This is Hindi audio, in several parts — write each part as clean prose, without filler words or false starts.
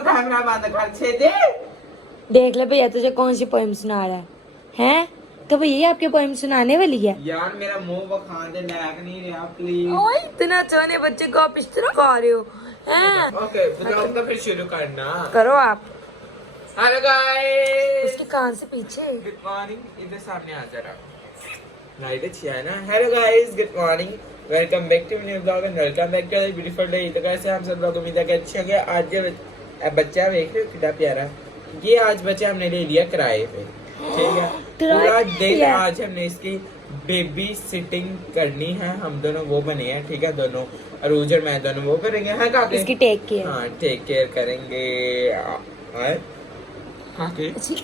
कैमरा बंद कर छेदे। देख ले भैया तुझे कौन सी पोएम सुना रहा है हैं? तो भैया ये आपके पोएम सुनाने वाली है यार मेरा मुंह बखान दे लायक नहीं रहा प्लीज। ओए इतना चाहने बच्चे को आप इस तरह खा रहे हो हैं? ओके ब्लॉग तो फिर शुरू करना करो आप। हेलो गाइस, उसके कान से पीछे। गुड मॉर्निंग, इधर सामने आ जरा, लाइट अच्छी है ना। Hello guys, good morning, welcome back to new blog and welcome back to beautiful day. तो कैसे हम सब लोग उम्मीद है कि अच्छे होंगे। आज ये बच्चा देख रहे हो कितना प्यारा, ये आज बच्चा हमने ले लिया किराए पे, ठीक है। पूरा दिन आज हमने इसकी बेबी सिटिंग करनी है, हम दोनों वो बने हैं, ठीक है। दोनों अरूज और मैं दोनों वो करेंगे, है काके? इसकी टेक केयर। हाँ टेक केयर करेंगे।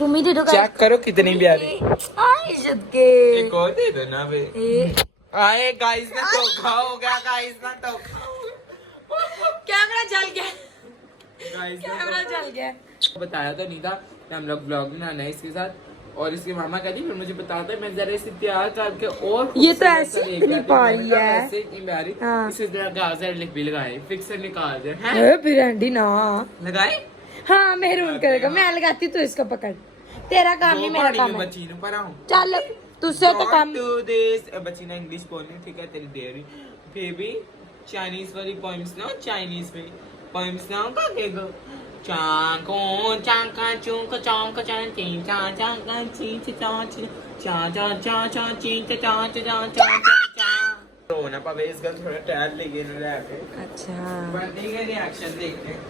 उम्मीद है चेक करो कितनी प्यारी। इज्जत के एक और दे दो ना बे। आए गाइस ना धोखा हो गया, गाइस ना धोखा हो गया। कैमरा जल गया, गाइस कैमरा जल गया। बताया तो नहीं था कि हम लोग ब्लॉग बनाना है इसके साथ, और इसके मामा कहती फिर मुझे बताते मैं जरा इसे तैयार करके और ये तो ऐसे नहीं पा रही है, ऐसे ही प्यारी। हाँ। इसे जरा गाजर लिख भी लगाए, फिक्सर निकाल दे हैं फिर एंडी ना लगाए। हाँ मेहरून करेगा, मैं लगाती तो इसको पकड़, तेरा काम नहीं मेरा काम है। बच्ची ने पढ़ाऊं चल तुझसे तो काम। टू दिस बच्ची ने इंग्लिश बोलनी, ठीक है तेरी देरी बेबी। चाइनीज वाली पोएम्स ना, चाइनीज में पोएम्स ना का केगो चांको चांका चूंका चांका चां तीन चां चांका चीं चां ची चां चां चां चां चीं चां चां चां चां। रोना पावे इसका थोड़ा टायर लेके न रहे। अच्छा बंदी का रिएक्शन देखते हैं।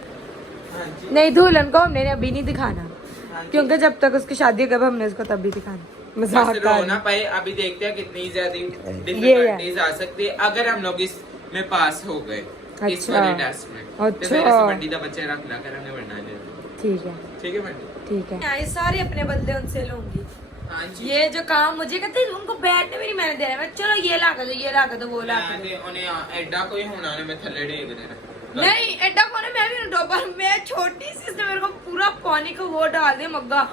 हां जी नहीं, दुल्हन को हमने अभी नहीं दिखाना, हाँ जी। क्योंकि जब तक उसकी शादी होगी हमने उसको तब भी दिखाना। मजाक बस कर रोना पाए, अभी देखते हैं कितनी ज्यादा ये डिफिकल्टीज आ सकती है अगर हम लोग इसमें पास हो गए। इस अच्छा। वाले टेस्ट में तो अच्छा। फिर ऐसे बंडी का बच्चा रखना कर हमें वरना नहीं। ठीक है ठीक है बंडी, ठीक है। ये सारे अपने बदले उनसे लूंगी। हाँ जी। ये जो काम मुझे कहते हैं उनको बैठने में नहीं मैंने देना, मैं चलो ये ला कर दो, ये ला कर दो, वो ला कर दो। उन्हें एडा कोई होना नहीं, मैं थल्ले डेग देना नहीं एडा कोने, मैं भी डोबर, मैं छोटी सी, इसने मेरे को पूरा पानी का वो डाल दे मग्गा,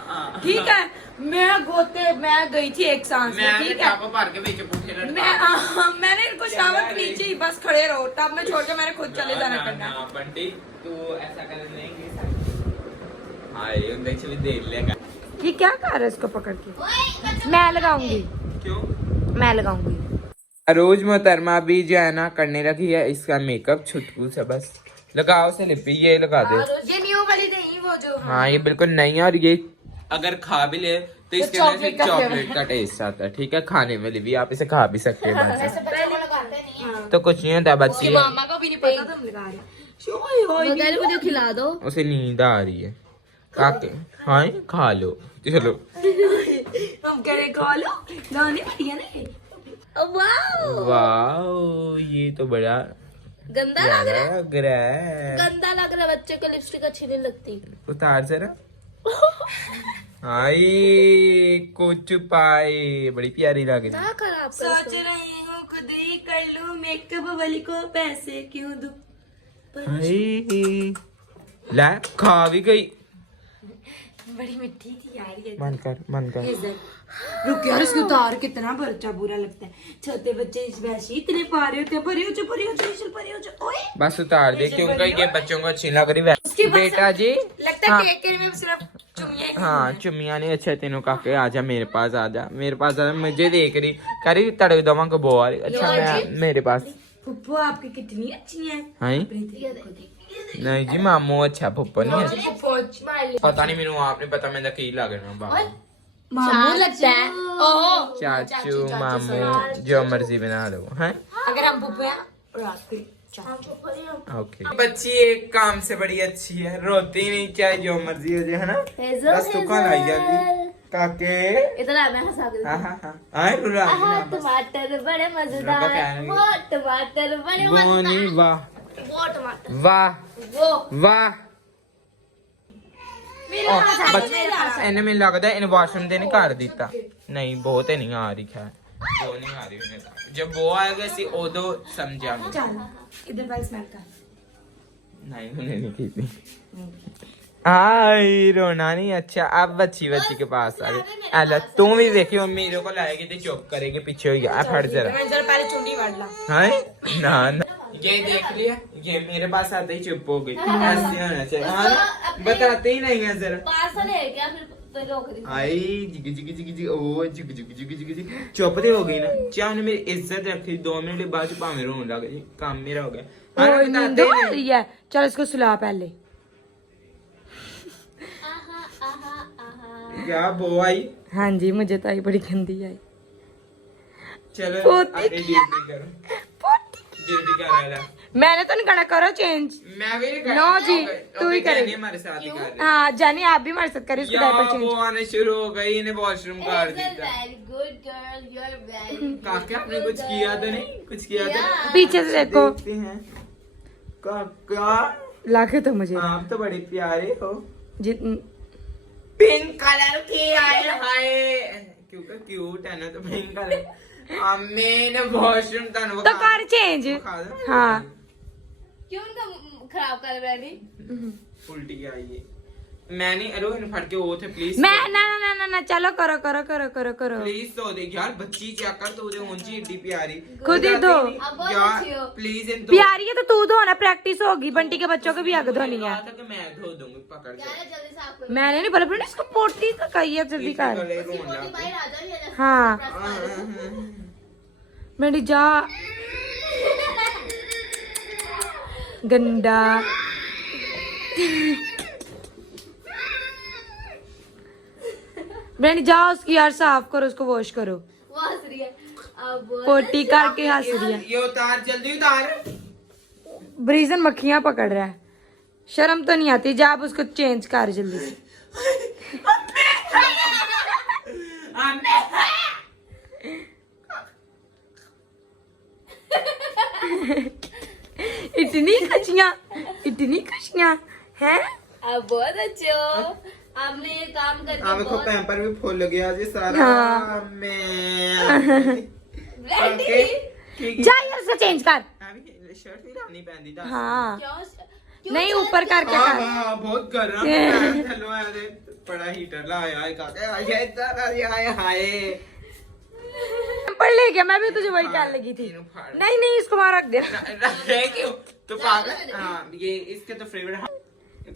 ठीक है। मैं गई थी एक सांस में, ठीक है। भर के बीच पुट्ठे लटका मैंने इनको शावर के नीचे ही बस खड़े रहो, टब में छोड़ के मैंने खुद चले जाना करना। बंटी तू ऐसा कर नहीं हाय उन से भी देख लेगा। ये क्या कर रहा है इसको पकड़ के? मैं लगाऊंगी, क्यों? मैं लगाऊंगी। रोज मोहतरमा भी जो है ना करने लगी है इसका मेकअप छुटकू से, बस लगाओ से लिपी, ये लगा दे। ये न्यू वाली नहीं, वो जो हाँ ये बिल्कुल नहीं है, और ये अगर खा भी ले तो इसके अंदर से चॉकलेट का टेस्ट आता है, ठीक है। खाने में भी आप इसे खा भी सकते हैं बस। तो कुछ नहीं होता, बच्ची है, मामा को भी नहीं पता तुम लगा रहे हो, खिला दो। उसे नींद आ रही है काके। हाँ खा लो, चलो हम कह रहे खा लो, लाने वाली है ना। वाओ ये तो बड़ा गंदा लग रहा है। गंदा लग रहा है, बच्चे को लिपस्टिक अच्छी नहीं लगती। उतार जरा। आई कुछ पाए, बड़ी प्यारी लग रही है। खराब सोच रही हूँ खुद ही कर लूं मेकअप वाली को पैसे क्यों दूं। ला खा भी गई, बड़ी मिठी थी यार ये। मन कर रुक यार, इसको उतार कितना बच्चा बुरा लगता है। छोटे बच्चे इस वैसे इतने पारे होते हैं। परे हो जा। ओए बस उतार दे, क्योंकि ये बच्चों को अच्छी लग रही है। बेटा जी लगता है केक में सिर्फ चुम्मियां। हाँ चुम्मिया नहीं, अच्छा तेनों काके आजा मेरे पास, आजा मेरे पास, आजा। मुझे देख रही करी तड़क दवा को बो आ रही। अच्छा मैं मेरे पास फुप्पो आपकी कितनी अच्छी है। नहीं जी मामू अच्छा, फुप्पो नहीं है। पता नहीं मेनू आपने पता मैं की लग रहा बाबू मामू लगता है। ओहो चाचू मामू जो मर्जी बना लो हैं। अगर हम फुप्पो हैं रात के ओके। बच्ची एक काम से बड़ी अच्छी है, रोती नहीं, चाहे जो मर्जी हो जाए, है ना। बस तू कौन आई जाती काके इधर आ, मैं हंसा दूं। आए रुला टमाटर बड़े मजेदार, वो टमाटर बड़े बोनी वाह वो टमाटर वाह वाह। ਇਹਨੇ ਮੈਨੂੰ ਲੱਗਦਾ ਇਹਨੇ ਵਾਸ਼ਰੂਮ ਦੇ ਨਹੀਂ ਕਰ ਦਿੱਤਾ। ਨਹੀਂ ਬਹੁਤ ਹੀ ਨਹੀਂ ਆ ਰਹੀ, ਖੈਰ वो नहीं आ रही है। जब वो आएगा सी उदो समझांगे। चल इधर वाली स्मेल कर। नहीं उन्हें नहीं की थी। आई रोना नहीं। अच्छा अब बच्ची के पास आ गई। अल तू भी देखी मम्मी मेरे को लाएगी तो चुप करेगी पीछे हो गया फट जरा। पहले चुंडी मार ला। हाय ना ना ये देख लिया ये मेरे पास आते ही चुप हो गई। ऐसे होना चाहिए हाँ बताते ही नहीं है जरा। पार्सल है क्या फिर तो रोक दी। आई जिगी जिगी जिगी जिगी ओ जिगी जिगी जिगी जिगी जिगी चुप तो हो गई ना। चाह ने मेरी इज्जत रखी 2 मिनट बाद भावे रोने लग गई काम मेरा हो गया। हाँ, नींद बताते आ ही रही है चल इसको सुला पहले। नहीं। क्या वो आई। हाँ जी मुझे तो आई बड़ी गंदी आई। चलो पोती अपनी ड्यूटी करो। ड्यूटी कर रहा है। मैंने तो नहीं करना करो चेंज। मैं भी नहीं कर नो जी, तू ही करे। नहीं हमारे साथ ही कर रही। हाँ जानी आप भी हमारे साथ करिए उसको डायपर यार वो चेंज। आने शुरू हो गई इन्हें वॉशरूम कर दिया। Good girl, you're very. काका आपने कुछ किया तो नहीं कुछ किया तो नहीं? पीछे से देखो देखते हैं काका लाके तो मुझे आप तो बड़े प्यारे हो। जितन पिंक कलर की आए हाय क्योंकि क्यूट है ना तो पिंक कलर मैंने वॉशरूम तो कर चेंज। हाँ क्यों उनका खराब कर बैठी? उल्टी आई है मैंने अरे फट के वो थे प्लीज मैं ना ना ना ना ना चलो करो करो करो करो करो प्लीज तो देख यार बच्ची चेक कर तो ऊंची इतनी प्यारी खुद ही धो। आप बहुत अच्छी हो। यार प्लीज इन प्यारी है तो तू धो ना प्रैक्टिस होगी बंटी के बच्चों को भी आगे धोनी है। कि मैं धो दूंगी पकड़ के यार जल्दी साफ करो। मैंने नहीं बोला अपने इसको पोटी का कही है जल्दी कर। गले इसकी रोने पोती लग बाहर आ जाओ, ये जैसे हाँ। press मारो। बंटी जा गंदा बंटी जाओ उसकी यार साफ करो उसको वॉश करो। वो हंस रही है। अब पोटी करके हंस रही है। ये उतार जल्दी उतार ब्रीजन मक्खियां पकड़ रहा है शर्म तो नहीं आती जा आप उसको चेंज कर जल्दी से। इतनी खुशियां हैं। अब बहुत अच्छे हो। आपने ये काम करके अब को बहुत पैम्पर भी फुल गया जी सारा हाँ। मैं Ready? ठीक है जा यार उसको चेंज कर। अभी शर्ट नहीं डालनी पहनती था हाँ क्यों नहीं ऊपर करके हाँ कर। हाँ बहुत गर्म है चलो यार बड़ा हीटर लाया है काका ये इधर आया हाय पढ़ ले गया मैं भी तुझे वही कहने लगी थी। नहीं नहीं इसको वहां रख दे। रहे क्यों तो पागल हाँ ये इसके तो फेवरेट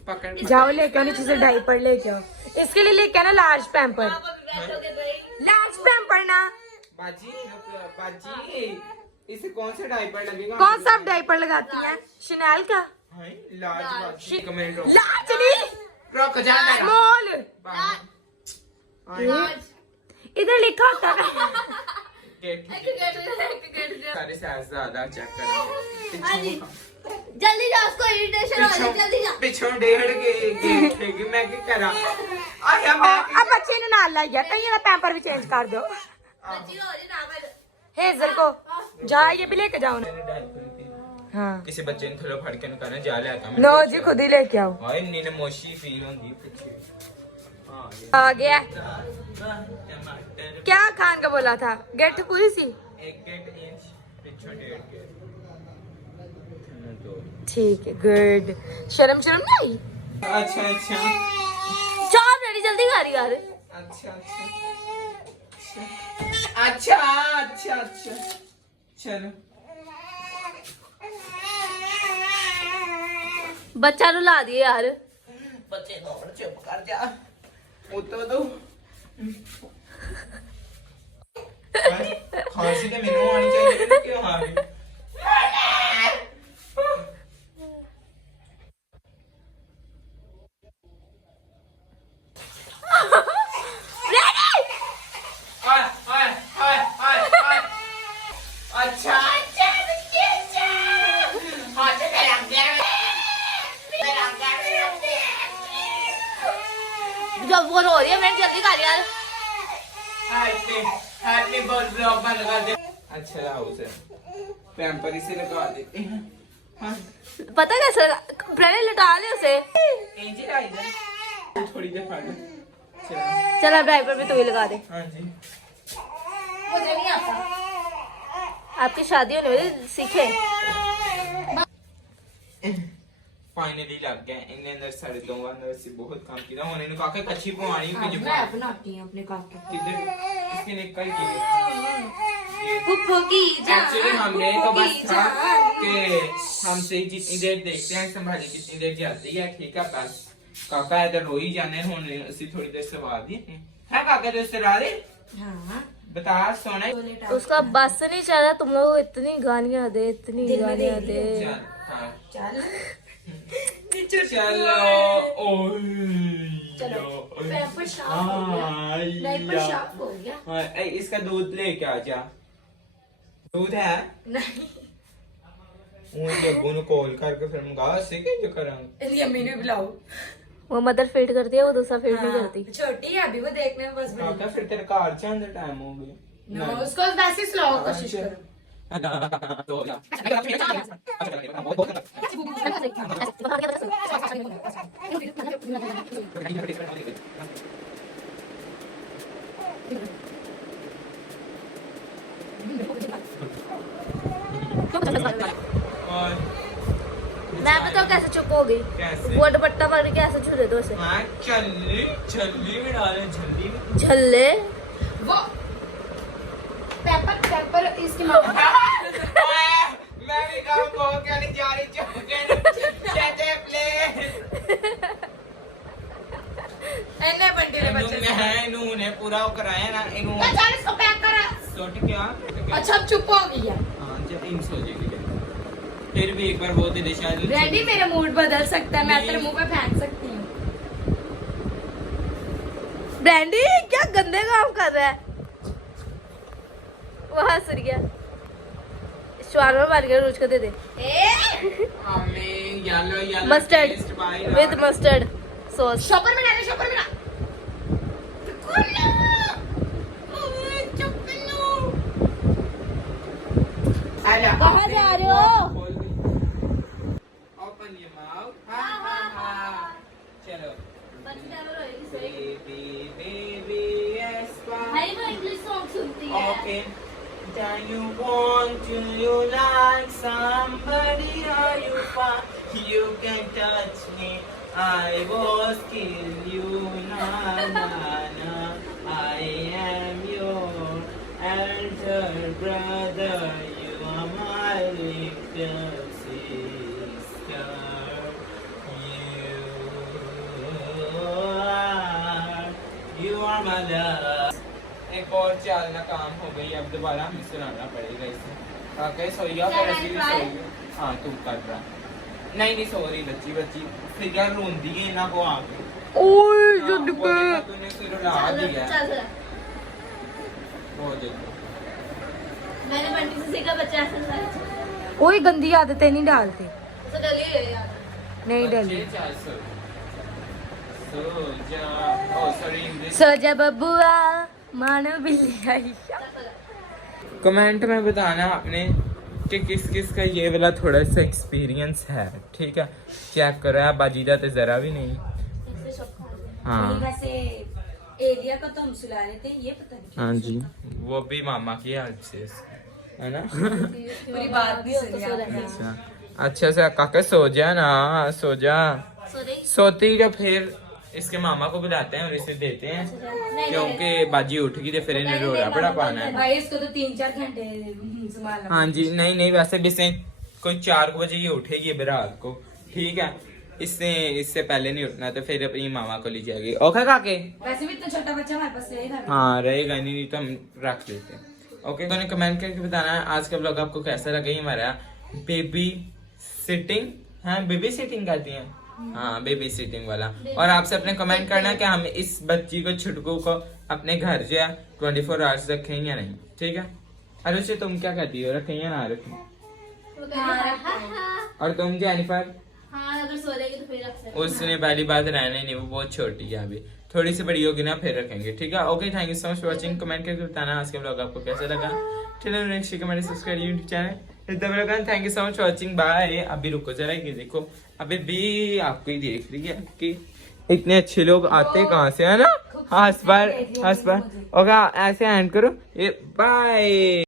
पकड़ जाओ लेके आओ नीचे से डायपर लेके आओ इसके लिए लेके आना लार्ज पैम्पर। बैठोगे भाई। लार्ज पैम्पर ना बाजी इसे कौन सा डायपर लगेगा कौन सा डायपर लगाती है शनैल का। हाय लार्ज बाजी कमेंट लार्ज नहीं रुक जा स्मॉल Large. इधर लिखा होता है। सारे साइज ज्यादा चेक करेंगे जल्दी जा उसको इरिटेशन हो रही है, जल्दी जा। पिछों डेढ़ के मैं क्या करा आया मैं अब बच्चे ने नाल लाइया कहीं ना पैम्पर भी चेंज कर दो। बच्ची हो रही ना पर हेजल को जा ये भी लेके जाओ ना। हाँ किसी बच्चे ने थोड़ा फड़ के निकालना जा ले आता नो जी खुद ही लेके आओ। हाय नीने मोशी फील होंगी पीछे हां आ गया टमाटर क्या खान का बोला था गेट पूरी सी 1 इंच पिछों डेढ़ के ठीक है गुड शर्म शर्म नहीं आई। अच्छा अच्छा चाप रेडी जल्दी कर यार। अच्छा अच्छा अच्छा अच्छा अच्छा चलो बच्चा रुला दिए यार। बच्चे को चुप कर जा उतो दो खांसी तो मेनू आनी चाहिए क्यों हाँ अच्छा जब वो रो रही है मैंने जल्दी कर यार। हैप्पी बर्थडे बंद कर दे अच्छा लाओ उसे पैम्पर इसे लगा देते हैं हाँ पता कैसे पहले लटा ले उसे। इंजी लाई दे थोड़ी देर फाड़ चलो चल अब ड्राइवर भी तू ही लगा दे। हाँ जी मुझे नहीं आता। आपकी शादी होने वाली सीखे। फाइनली लग गया इनके अंदर साढ़े 2 अंदर से बहुत काम किया होने ने काके कच्ची पवानी हाँ, कि मैं बनाती हूँ अपने काके किधर इसके निकल के फुफ्फो की एक्चुअली हमने तो बस था जान। कि हमसे जितनी देर देखते हैं संभाली कितनी देर जाती है ठीक है बस काका इधर रो ही जाने होने उसी थोड़ी देर से बाद ही है काका तो इससे राधे हाँ बता सोना उसका बस नहीं चल रहा तुम लोग इतनी गालियां दे इतनी दिन में गालियां देख दे चल हाँ चल चलो ओए चलो पैपर शार्प हो गया नहीं पर शार्प हो गया हाँ, इसका दूध लेके आ जा दूध है नहीं मुझे गुन कॉल करके फिर मंगा से के जो करांगे इसलिए अम्मी ने बुलाओ वो मदर फीड करती है वो दूसरा फीड नहीं हाँ, करती छोटी है अभी वो देखने में बस बड़ी काका फिर तेरे कार चंद टाइम हो गया नो उसको वैसे स्लो कोशिश करो तो जा और मैं बताओ कैसे चुप हो गई कैसे वो दुपट्टा पकड़ के ऐसे छू दे दो उसे हाँ चल्ली चल्ली में डाले झल्ली में झल्ले वो पेपर इसकी मम्मा मैं भी काम को क्या नहीं जा रही चले प्ले एने बंटी ने बच्चे से मैं इन्होंने पूरा वो कराया ना इन्हों मैं जाने इसको पैक करा सोट क्या अच्छा अब चुप हो गई है हाँ जब इन सो जाएगी फिर भी एक बार बहुत ही शायद रेडी मेरा मूड बदल सकता है मैं तेरे मुंह पे फेंक सकती हूँ ब्रांडी क्या गंदे काम कर रहा है वो हंस गया शवारमा मार के रोज को दे दे हमें yellow yellow mustard with mustard sauce shopper में डाले शॉपर में कहाँ जा रहे हो ओपन योर माउथ हाँ हाँ हाँ चलो बेबी बेबी यस भाई वो इंग्लिश सॉन्ग सुनती है okay then you want to you like somebody or you find you can touch me I was kill you na na na I am your elder brother you are my little sister you are my love एक और चाल ना काम हो गई अब दोबारा हमें सुनाना पड़ेगा इसे काके सोइया पर ऐसी भी सोइया हाँ तुम कर रहा नहीं नहीं सो रही बच्ची बच्ची फिर यार रोंदी है ना को आके ओए हाँ, वो देखा तूने फिर रुला दिया चल वो देखो मैंने बंटी से सीखा बच्चा ऐसे करना कोई गंदी आदतें नहीं डालते तो डली है यार नहीं बच्चे चाल सो जा ओ सॉरी इंग्लिश सोजा बबुआ मानो बिल्ली आई कमेंट में बताना आपने कि किस किस का ये वाला थोड़ा सा एक्सपीरियंस है ठीक है चेक करो आप बाजीदा तो जरा भी नहीं हाँ वैसे एरिया का तो हम सुला रहे थे ये पता नहीं हाँ जी वो भी मामा की हेल्प से है ना पूरी बात भी सुनी आपने। अच्छा अच्छा से काका सो जा ना सो जा सो दे सोती जब फिर इसके मामा को बुलाते हैं और इसे देते हैं क्योंकि बाजी उठ गई तो फिर इन्हें रोड़ा बड़ा पाना है भाई इसको तो 3-4 घंटे संभालना हाँ जी नहीं नहीं वैसे भी से कोई 4 बजे ये उठेगी अभी रात को ठीक है इससे पहले नहीं उठना तो फिर अपनी मामा को ली जाएगी ओके काके वैसे भी इतना छोटा बच्चा हमारे पास रहेगा हाँ रहेगा नहीं तो हम रख लेते हैं ओके तो कमेंट करके बताना है आज का ब्लॉग आपको कैसा लगा ये हमारा बेबी सिटिंग हाँ बेबी सिटिंग करती हैं हाँ बेबी सिटिंग वाला और आपसे अपने कमेंट करना कि हम इस बच्ची को छुटकू को अपने घर जो है 24 आवर्स रखें या नहीं ठीक है अरुषि तुम क्या कहती हो रखें या ना रखें और तुम जेनिफर हाँ अगर सो जाएगी तो फिर रख सकते उसने पहली बात रहने नहीं वो बहुत छोटी है अभी थोड़ी सी बड़ी होगी ना फिर रखेंगे ठीक है okay thank you so much for watching comment करके बताना आज के ब्लॉग आपको कैसा लगा चलो next comment subscribe YouTube channel thank you so much for watching bye अभी रुको जरा ये देखो अभी भी आपको ही देख रही है कि इतने अच्छे लोग आते कहाँ से है ना हंस पर ओके ऐसे एंड करो ये बाय।